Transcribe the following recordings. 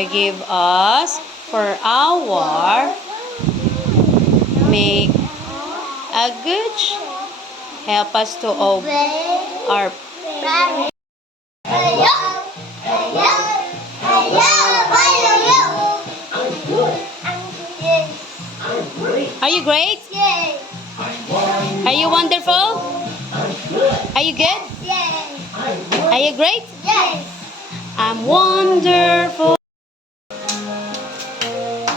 Forgive us for our make a good help us to obey our parents. Are you great? Yes. Are you wonderful? Are you good? Yes. Are you great? Yes. I'm wonderful.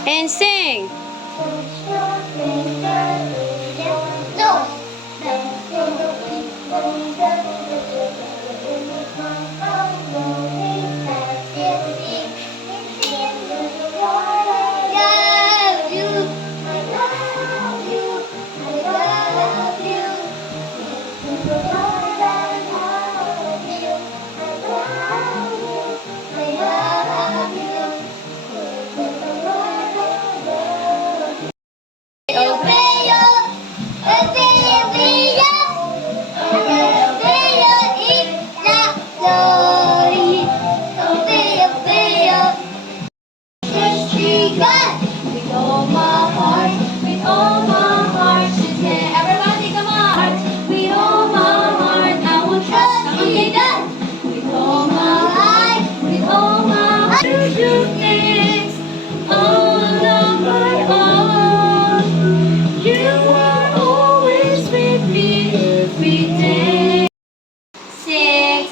And sing. No. With all my heart, everybody come on. With all my heart, I will trust in God. With all my heart, to do things all of my own. You are always with me every day. 6.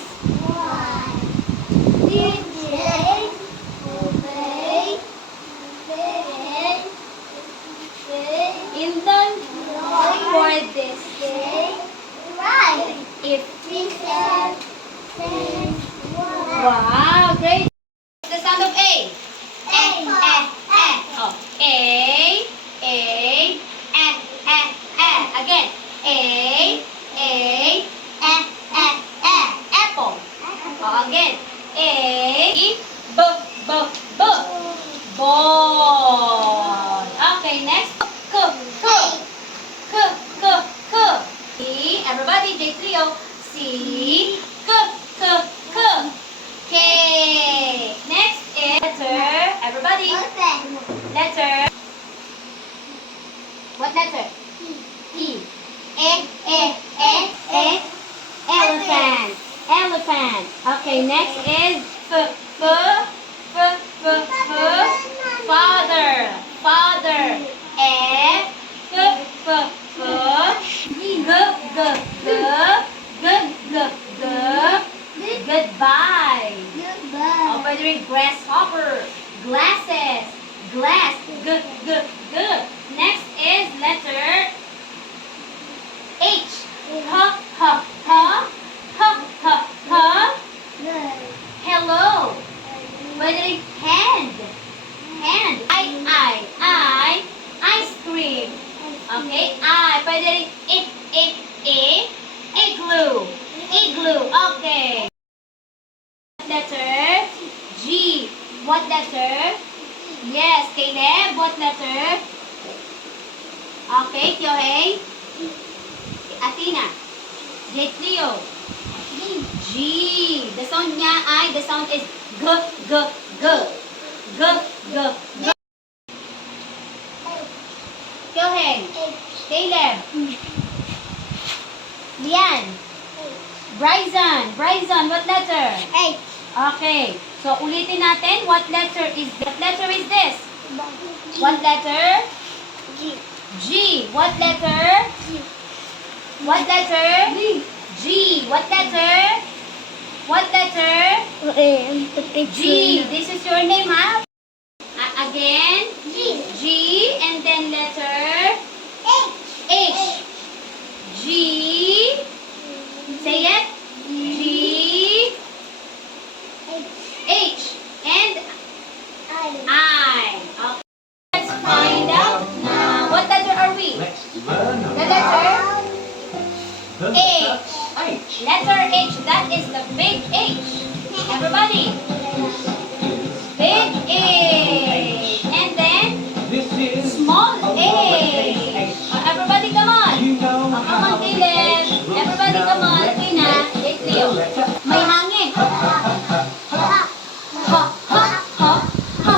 In the for this day, right? If we can, wow, great. The sound of A. Oh, A, again. A, apple. Oh, again. A, ball. Okay, next. C. Everybody, J trio. C, K. Next is letter. Everybody. Letter. What letter? E. Elephant. Okay, next is father. Goodbye. Oh, by the way, grasshopper. Glasses. Glass. Next is letter H. Hello. By the way, hand. Ice cream. Okay, by the way, igloo. Okay. Letter G. What letter? Yes, Caleb. What letter? Okay, Kyohei. Athena. J trio. G. The sound niya the sound is g. Kyohei. Caleb. Lian. Bryson, what letter? H. Okay. So ulitin natin, what letter is this? What letter? G. G. What letter? G. What letter? G. What letter? G. This is your name, ha? Again? G. And then letter? H. G. Say it. G. H. And I. Okay. Let's find out now. What letter are we? The letter? H. Letter H. That is the big H. Everybody. Big H. And then small A. Everybody come on. Come on, Caleb. Everybody come on. Tina. May hangin. Ha, ha, ha, ha.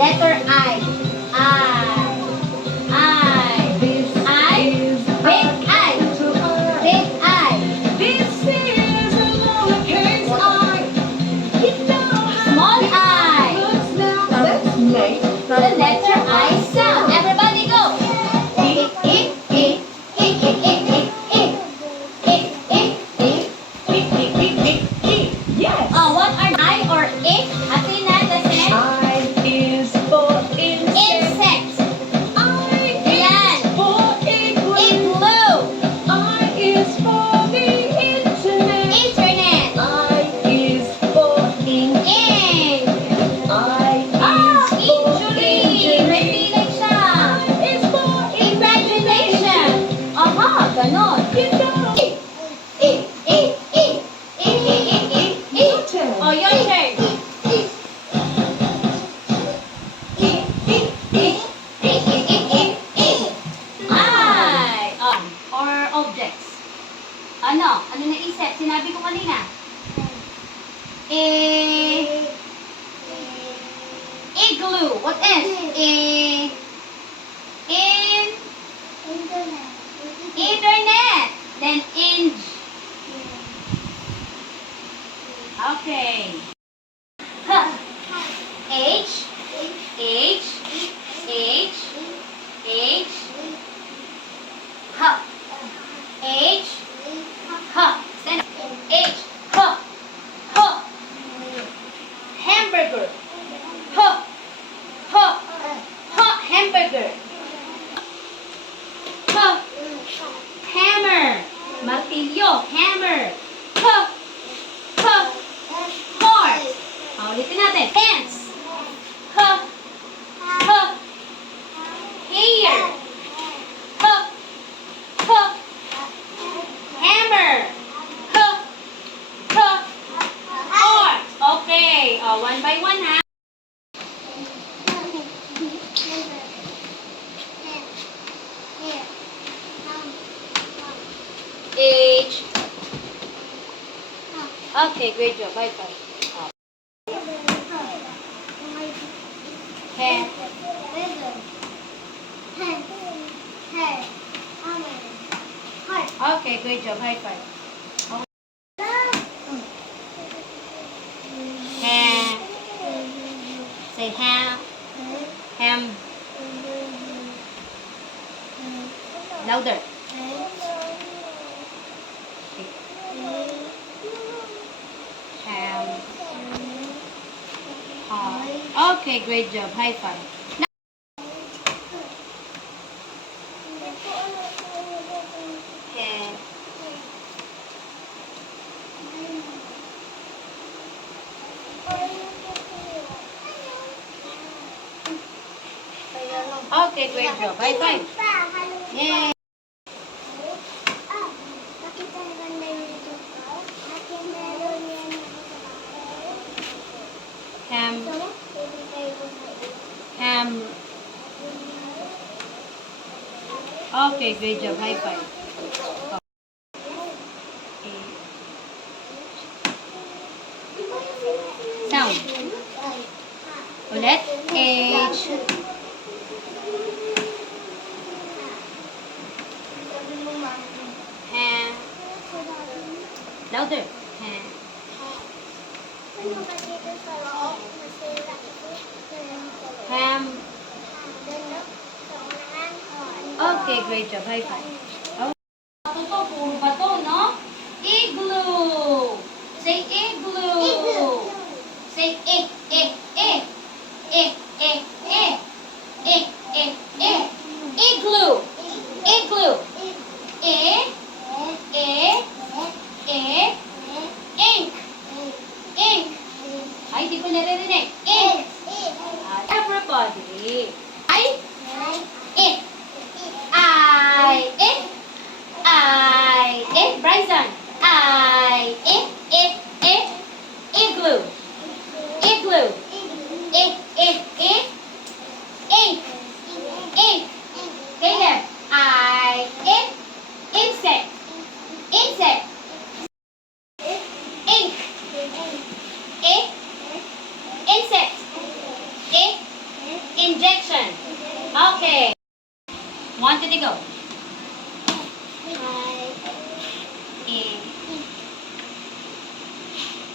Letter I. I. Big I. Big I. This is a lowercase I. You know how Small I. it looks now. Let's make The letter I sound. Everybody go. I, I, I, I, I, I, I, I. Yes. What are I or it? Athena, the same. I is for insect. Insect. I Yan. is for igloo. Igloo. I is for the internet. Internet. I is for ink. Ink. I is for Injury. May feeling siya. I is for Imagination. Aha, ganon. You know. I, I, I, I, I, I, I, Your turn. Oh, your turn. Ay! Or objects. Ano? Ano naisip? Sinabi ko kanina. Igloo. What else? Internet. Then Okay. H. H. H. H. H. H. H. Stand. H. H. H. Hamburger. H. H. H. Hamburger. H. Hammer. Martilyo. Hammer. H. H. Horse. Ulitin natin. Pants. H. H. Hair. H. H. Hammer. H. H. Horse. Okay. One by one ha. H. Okay, great job. Bye bye. Hair. Okay, great job. High five. Ham. Say ham. Ham. Louder. Ham. Okay, great job. High five. Ham. Okay, great job. High five. Yay. Ham. Ham. Okay, great job. High five. Sound. Ulit. H. Ham. Louder. Ham. Ham. Okay, great job. High five. Oh. Bato to, puro bato, no? Igloo. Say igloo. Say eh, eh, eh. Eh, eh, eh. Eh, eh, eh. Igloo. Igloo. Eh, eh, eh. Ink. Ink. Ay, di ko naririnig. Ink. Everybody. I, it. Bryson. Igloo. Igloo. Ink. Ink. Caleb. Insect. Insect. Ink. Insect.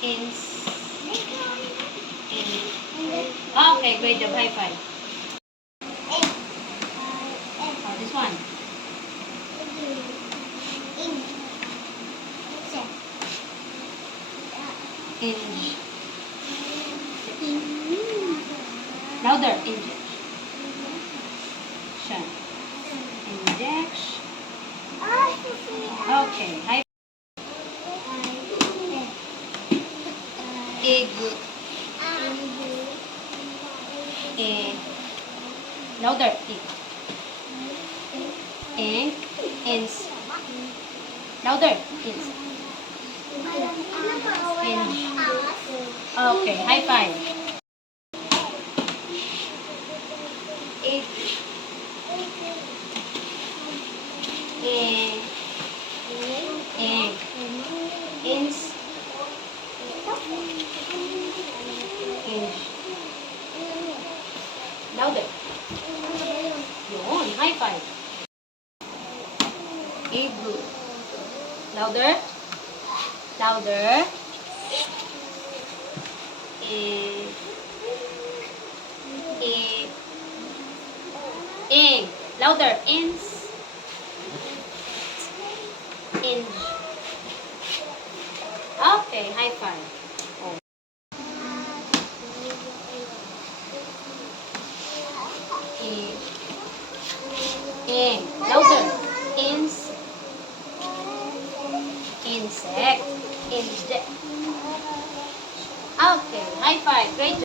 Ins. Okay, great job. High five. Oh, this one. Inch. Louder. Injection. Injection. Okay. High. Ig. Louder. Ig. Ins. Louder. Ins. Inch. Okay. High five. Ig. Ins. Inch. Louder. Yun. High five. Igloo. Louder. Louder. Louder. Ins. Inch. Okay. High five. Oh. Louder. Ins. Insect. Insect. Okay. High five. Great job.